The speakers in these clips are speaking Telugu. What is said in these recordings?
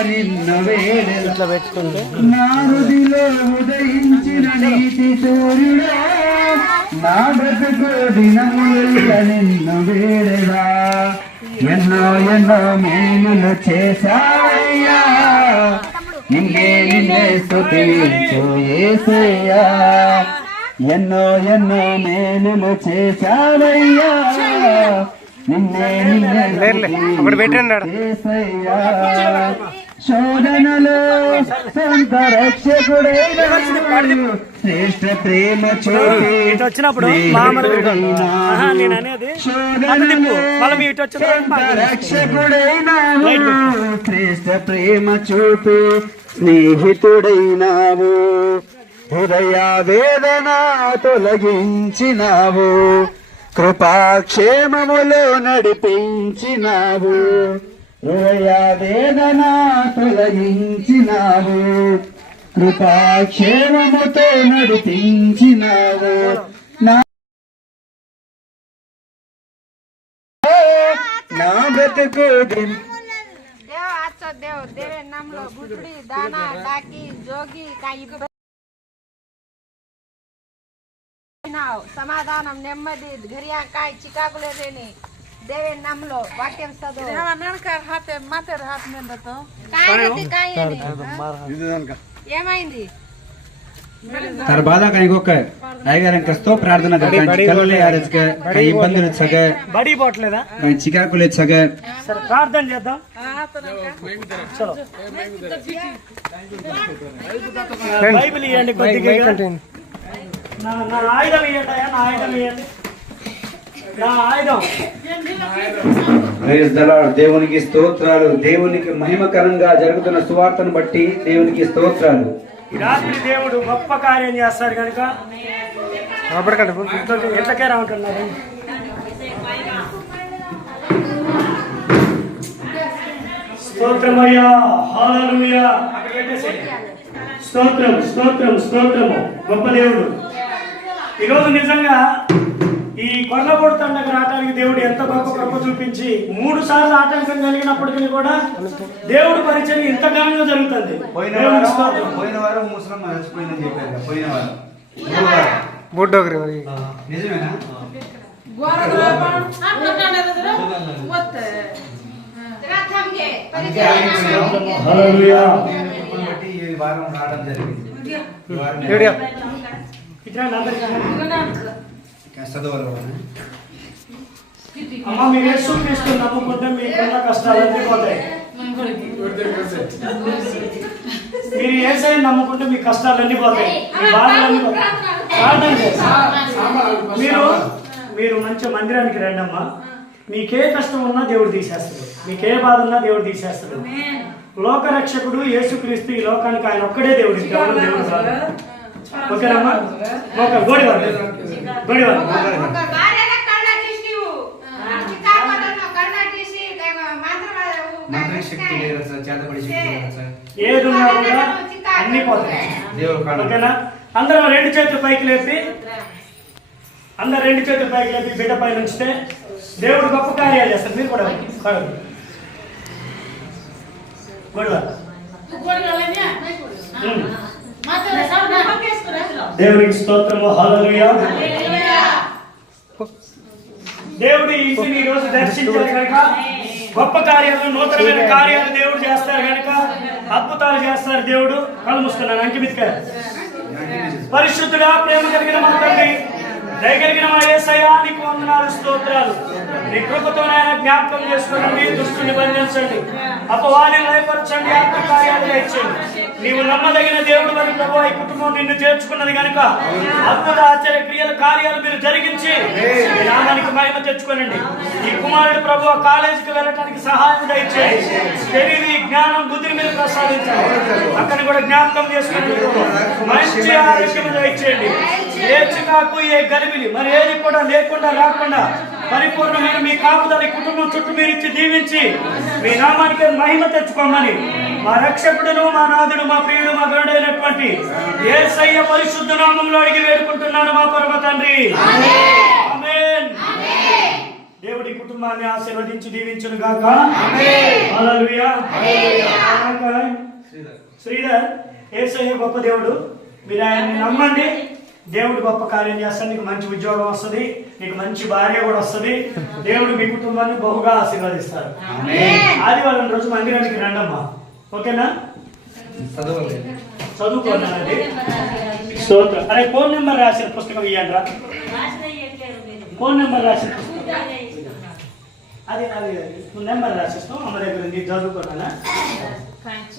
ఇట్లా పెట్టుకుంటే. నా హృదిలో ఉదయించిన నీతి సూర్యుడా నా బ్రతుకు దినముల నిన్ను వేడెదా ఎన్నో ఎన్నో మేలులు చేశావయ్యా. నిన్నే నిన్నే స్తుతించు యేసయ్యా ఎన్నో ఎన్నో మేలులు చేశావయ్యా. నిన్నే నిన్నే లేదులే, ఒకటి పెట్టండి. శోధనలో సొంత రక్షకుడైన శ్రేష్ఠ ప్రేమ వచ్చినప్పుడు రక్షకుడైనావు శ్రేష్ఠ ప్రేమ చూపి స్నేహితుడైనావు. హృదయ వేదన తొలగించినావు. కృపాక్షేమములో నడిపించినావు. హృదయ వేదన తొలగించినావు కృపాక్షేమముతో నడిపించినావు నా నా బ్రతుకు దిన్ देव आजचा देव देवे नामलो बुटडी दाना टाकी जोगी काही नाव દેવેન નામલો વાટેમ સદો હા નણકાર હાથે માતેર હાથ ને બતો કાઈ નથી કાઈ નથી ఏమైంది તાર બાધા કઈ ગોકે ટાઈગર અંક સ્તો પ્રાર્થના કરતા કલ્લે યાર ઇસકે કઈ ઇબ્బందులు ఇచ్చగే బడి బోట్లేదా కై చికాకులు ఇచ్చగే సర్ ప్రార్థన చేద్దాం చలో బైబిల్ ఇయండి కొద్దిగా నా ఆయుధం ఇయండి నా ఆయుధం ఇయండి దేవునికి స్తోత్రాలు. దేవునికి మహిమకరంగా జరుగుతున్న సువార్తను బట్టి దేవునికి స్తోత్రాలు. ఈ రాత్రి దేవుడు గొప్ప కార్యం చేస్తాడు కనుక స్తోత్రమయ్యా అక్కడ పెట్టేసేయ్. స్తోత్రం స్తోత్రం స్తోత్రము. గొప్ప దేవుడు. ఈరోజు నిజంగా ఈ కొల్లగూడ తండకు రావడానికి దేవుడు ఎంత గొప్ప కృప చూపించి మూడు సార్లు ఆటంకం కలిగినప్పటికీ కూడా దేవుడు పరిచయం ఇంత ఘనంగా జరుగుతుంది. పోయిన వారం పోయిన వారం ముసలమ్మ చచ్చిపోయిందని చెప్పారు. పోయిన వారం. నిజమేనా? వారం రావడం జరిగింది. ఈ వారం అమ్మ మీరు యేసు క్రీస్తు నమ్ముకుంటే మీకున్న కష్టాలన్నీ పోతాయి మీరు ఏసై నమ్ముకుంటే మీ కష్టాలన్నీ పోతాయి మీ బాధలన్నీ పోతాయి ప్రార్థన మీరు మీరు మంచి మందిరానికి రండి అమ్మా మీకే కష్టం ఉన్నా దేవుడు తీసేస్తాడు. మీకే బాధ ఉన్నా దేవుడు తీసేస్తాడు. లోకరక్షకుడు యేసుక్రీస్తు ఈ లోకానికి ఆయన ఒక్కడే దేవుడు. దేవుడు ఓకేనమ్మా ఓకే గోడి ఏదున్నా కూడా అన్ని పోతాయి. ఓకేనా? అందరం రెండు చేతులు పైకి లేపి అందరు రెండు చేతులు పైకి లేపి బిడ్డ పైన ఉంచితే దేవుడు గొప్ప కార్యాలు చేస్తారు మీరు కూడా గొడవ. ఉమ్. దేవునికి స్తోత్రము. హల్లెలూయా. దేవుడు ఈ ఇంటిని ఈ రోజు దర్శించారు కనుక. గొప్ప కార్యాలు నూతనమైన కార్యాలు దేవుడు చేస్తారు కనుక. అద్భుతాలు చేస్తారు దేవుడు. కలుముస్తున్నాను మూసుకున్నాను. అంకిమిత్క పరిశుద్ధుడా ప్రేమ కలిగిన మా తండ్రి. దయ కలిగిన మా ఏసయ్యా నీకు వందనాలు స్తోత్రాలు. నీ కృపతోనైనా జ్ఞాపకం చేసుకోండి దుష్టుని బంధించండి. అపవాదిని లయపరచండి ఆత్మకార్యాలు కార్యాలు నీవు నమ్మదగిన దేవుడు వారి ప్రభు ఈ కుటుంబం నిన్ను చేర్చుకున్నది కనుక అద్భుత ఆశ్చర్య క్రియల కార్యాలు మీరు జరిగించి మీ నామానికి మహిమ తెచ్చుకోనండి. ఈ కుమారుడు ప్రభు కాలేజీకి వెళ్ళటానికి సహాయం దయచేయండి. తెలివి జ్ఞానం బుద్ధిని మీరు ప్రసాదించండి. అక్కడ కూడా జ్ఞాపకం చేసుకుని మంచి ఆరోగ్యం దయచేయండి. ఏ చికాకు ఏ గలిబిలి మరి ఏది కూడా లేకుండా రాకుండా పరిపూర్ణమైన మీ కాపుదల కుటుంబం చుట్టూ మీరు ఇచ్చి దీవించి మీ నామానికి మహిమ తెచ్చుకోమని మా రక్షకుడును మా నాథుడు మా ప్రియుడు మా గరుడైనటువంటి ఏ సయ్య పరిశుద్ధ నామంలో అడిగి వేడుకుంటున్నాను మా పరమ తండ్రి. దేవుడి కుటుంబాన్ని ఆశీర్వదించి దీవించును గాక. శ్రీధర్. ఏసయ్య గొప్ప దేవుడు. మీరు ఆయన్ని నమ్మండి. దేవుడు గొప్ప కార్యం చేస్తాడు నీకు మంచి ఉద్యోగం వస్తుంది నీకు మంచి భార్య కూడా వస్తుంది. దేవుడు మీ కుటుంబాన్ని బహుగా ఆశీర్వదిస్తారు. ఆదివారం రోజు మందిరానికి రండమ్మా. ఓకేనా? చదువుకోండి స్తోత్రం. అరే ఫోన్ నెంబర్ రాసిన పుస్తకం ఇవ్వండి ఫోన్ నెంబర్ రాసిన పుస్తకం. అదే అదే నెంబర్ రాసిస్తావు అమ్మ దగ్గర ఉంది. చదువుకోవాలా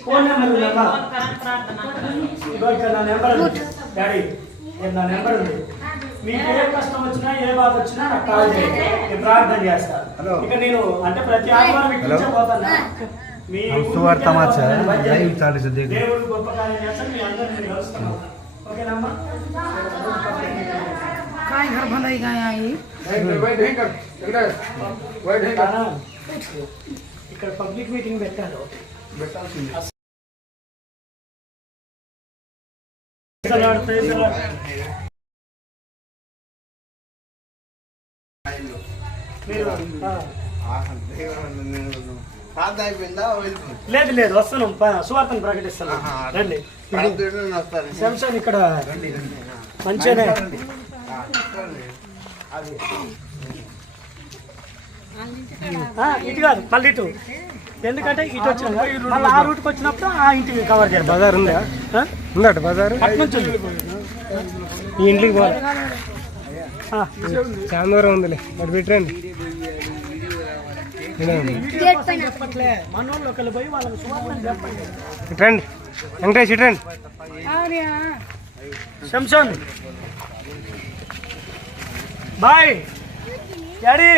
ఫోన్ నెంబర్ నెంబర్ డాడీ నేను నా నెంబర్ ఉంది మీకు ఏ కష్టం వచ్చినా ఏ బాధ వచ్చినా నాకు కాల్ చేయండి నేను ప్రార్థన చేస్తాను ఇక నేను అంటే ప్రతి ఆదివారం మీకు నుంచే పోతాను మీ సువార్తమాచ లైవ్ చాలు దేవుడు గొప్ప కార్యం చేస్తాను మీ అందరిని కలుస్తున్నాను ఓకేనమ్మా काय घर भलाई गए आई वेट हैंग कर वेट हैंग कर ఇక్కడ పబ్లిక్ మీటింగ్ పెట్టారు పెట్టాల్సింది లేదు లేదు వస్తున్నాం. సువార్తను ప్రకటిస్తున్నాం. రండి. శంషన్ ఇక్కడ మంచిగానే ఇటు కాదు మళ్ళీ ఇటు ఎందుకంటే ఇటు వచ్చిన మళ్ళీ ఆ రూట్కి వచ్చినప్పుడు ఆ ఇంటికి కవర్ చేయాలి. బజార్ ఉందా? ఉందట బజార్. అటు. ఈ ఇంటికి పోవాలి చాందూరం ఉందిలే. మరి పెట్టండి ఇట్రండి. వెంకటేష్ ఇట్రండి. శంషన్ బాయ్. డాడీ.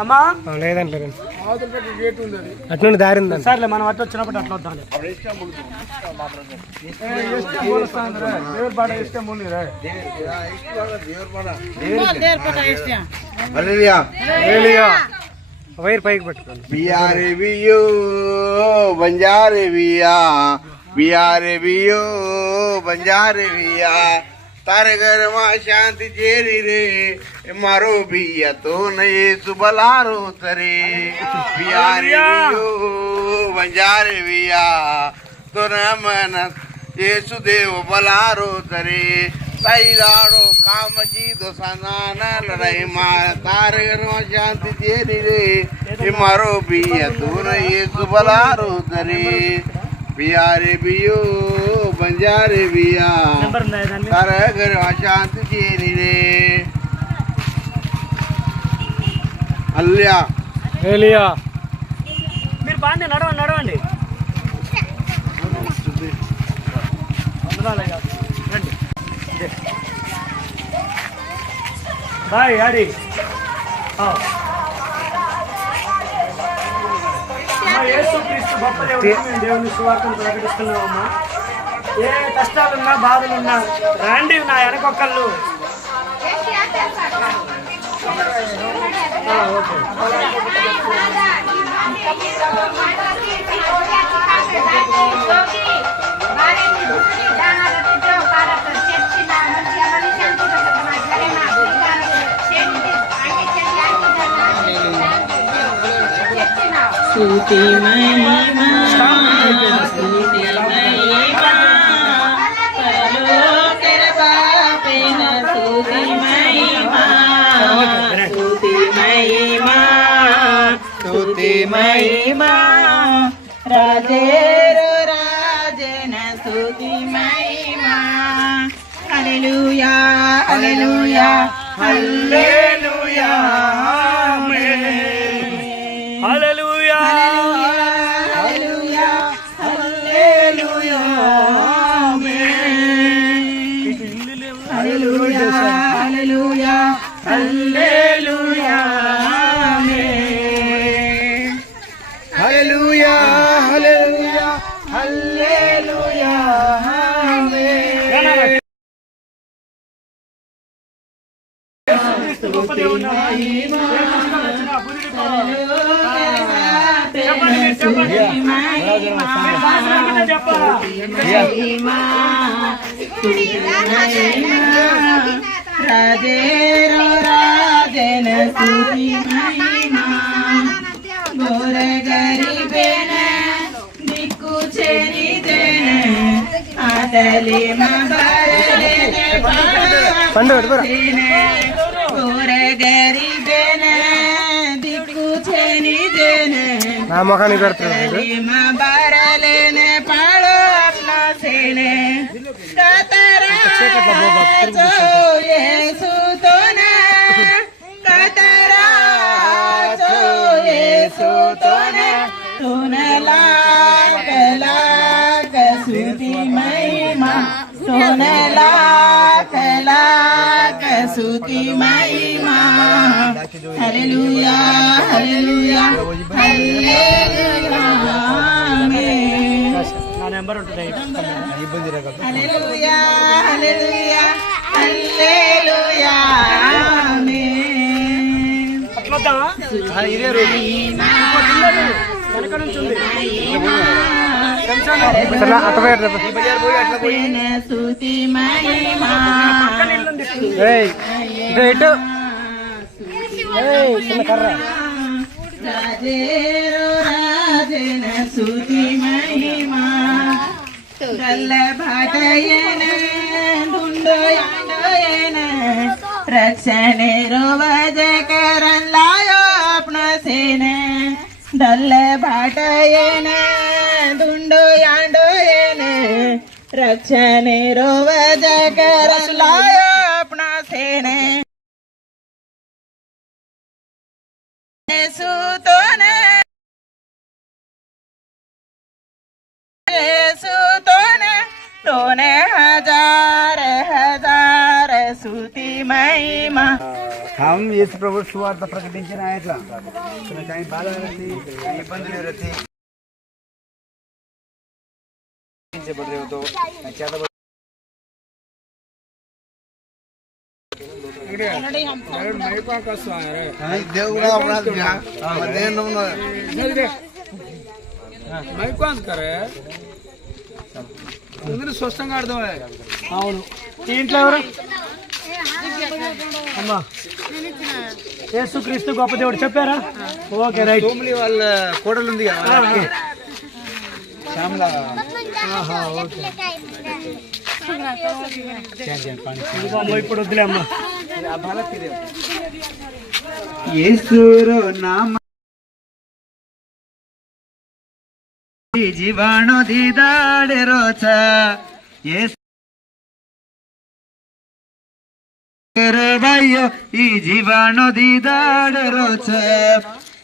అమ్మా లేదంటే అట్నుండి దారి ఉందండి సర్లే మనం అట్లా వచ్చినప్పుడు అట్లా వద్దాం వైర్ పైకి పట్టుకోండి బిఆర్ఏ బియో బంజారే బియా బిఆర్ఏ బియో బంజారే బియా તારે ઘરમાં શાંતિ જેરી રે મારો ભૈયા તો નહીં સુબલારો તરે. બિયારે વંજારે વિયા તો રમન દેવ બલારો તરે. તૈયારો કામ જીદો સનાના લડાઈ માં. તારે ઘરમાં શાંતિ જેરી રે મારો ભૈયા તો નહીં સુબલારો તરે. బియారేబియో బంజారే బియా తరగరు అశాంతి చేరినే అల్లియా ఏలియా మీరు బాగానే నడవండి నడవండి బాయ్ హరి యేసుక్రీస్తు గొప్ప దేవుడు. మేము దేవుని సువార్తను ప్రకటిస్తున్నామమ్మా ఏ కష్టాలున్నా బాధలున్నా రండి నా వెనకొక్కళ్ళు. ఓకే. स्तुति महिमा स्तुति महिमा परलोक बापेन स्तुति महिमा स्तुति महिमा स्तुति महिमा राजेरो राजन स्तुति महिमा हालेलुया हालेलुया हालेलुया। పండు నా ముఖానికి పెడుతున్నాడు લીમાં સુતી મહિમા તુને લાગ લાગ સુતી મહિમા Hallelujah, hallelujah, hallelujah, amen. నా నెంబర్ ఉంటుంది Hallelujah, hallelujah, hallelujah, amen. అట్లా వద్దామా? వెనక నుంచి ఉంది రాజేరో రాజన సుతి మహిమా కల్ల భాటయన దుండోయన రక్షణే రోవజకరన్ లాయో అప్న సేన దల్ల భాటయన ದುಂಡು ಯಾಂಡು ಏನೆ ರಕ್ಷಣೆ ರೋವ ಜಗರ ಅಪ್ನ ಸೇನೆ ಸೂತೋನೆ ಸೂತೋನೆ ತೋನೆ हज़ार हज़ार सुती महिमा हम इस प्रभु सुवार्थ प्रकटिंచిన ఆయట్లా కానీ ఇబ్బందులు रहती पड़ रहे हो तो ज्यादा దేవుడా ప్రార్థన నేను అవును ఈ ఇంట్లో ఎవరు అమ్మా యేసుక్రీస్తు గొప్ప దేవుడు చెప్పారా ఓకే రైట్ తోమిలి వాళ్ళ కోడలు ఉంది కదా యేసురు నామ જીવાણો દીદાડેરો છે. રે ભાઈઓ ઈ જીવાણો દીદાડેરો છે.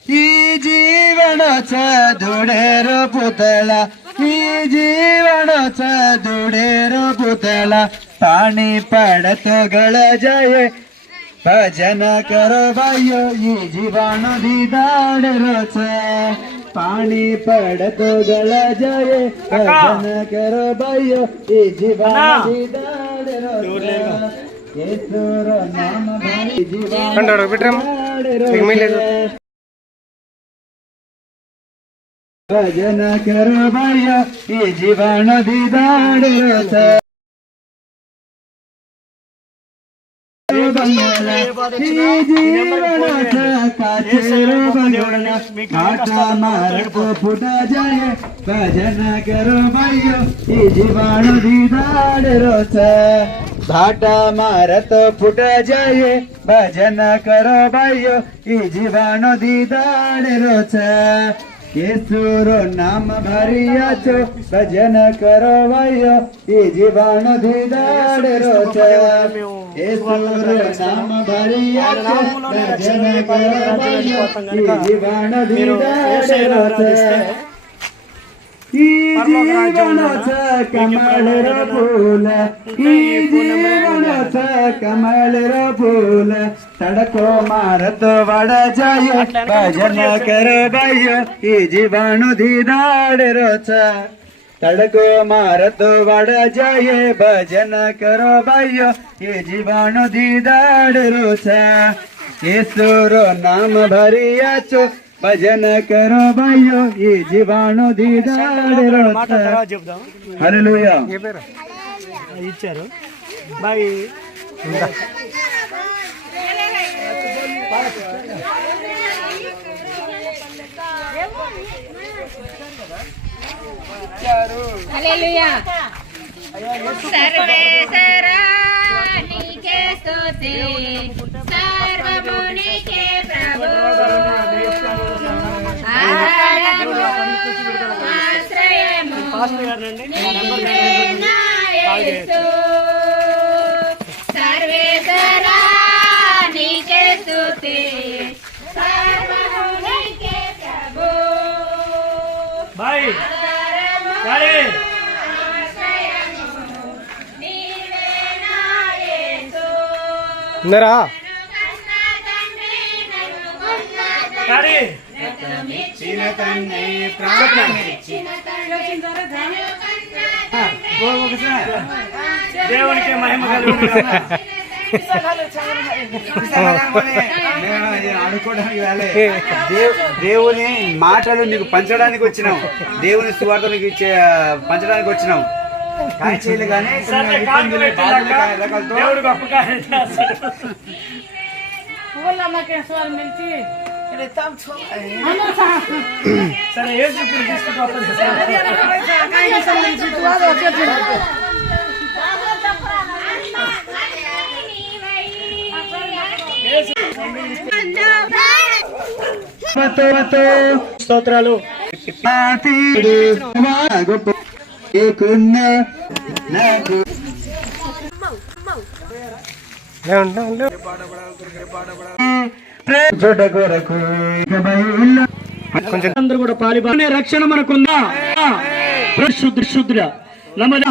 ही जीवनाचा धुडेर पुतळा ही जीवनाचा धुडेर पुतळा पाणी पडत गळ जाय भजन कर बाय ही जीवन दिदाड रच पाणी पडत गळ जाय भजन कर बाय ही जीवन दिदाड रच येसुर नाम जीवन भजन कर बाया ये जीवन दिदाड रथ भजन कर बायो ये जीवाणु दिदाड रथ। भाटा मारत फुट जाये भजन कर बायो ये जीवाणु दिदाड रथ। કેસુર નામ ભરિયા છો ભજન કરવાય એ જીવાણ ધીદાડ રો છો કેસુર નામ ભરિયા છો ભજન કરવાય એ જીવાણ ધીદાડ રો છો જીવન કમળ ર ફૂલ જીવન કમળ ર ફૂલ તડકો મારતો વડ જાય ભજન કર ભાઈઓ એ જીવાણુ દીદાડ રોછ તડકો મારતો વડ જાય ભજન કરો ભાઈઓ એ જીવાણુ દીદાડ રોછ యేసురో నామ భరియాచో భజన కరో భాయ్యో ఈ జీవాణు మాట తర్వాత చెప్దాం హల్లెలూయా ఏ పేరు ఇచ్చారు బాయ్ హల్లెలూయా. సర్వేశ్వరా నీకే స్తుతి ప్రభు. ఆశ్రయము నీవే నా యేసు. డాడీ దేవునికి మహిమ కలుగును గాక. ఆడుకోవడానికి రాలే. దేవ్- దేవుని మాటలు నీకు పంచడానికి వచ్చినాం దేవుని సువార్త నీకు ఇచ్చే పంచడానికి వచ్చినాం కాయచీలు కానీ సరే, కాళ్ళు పెట్టినాక దేవుడు గొప్ప కార్యం చేస్తాడు. సరే ఏసు ఇప్పుడు తీసుకుంటూ వస్తుంది సార్. స్తోత్రాలు గొప్ప ఏకున్న నాకు లేవండి లేవు. చూడ కొరకు కొంచెం అందరూ కూడా పాలి రక్షణ మనకుందా? శుద్ధ శుద్ధ నమ్మదా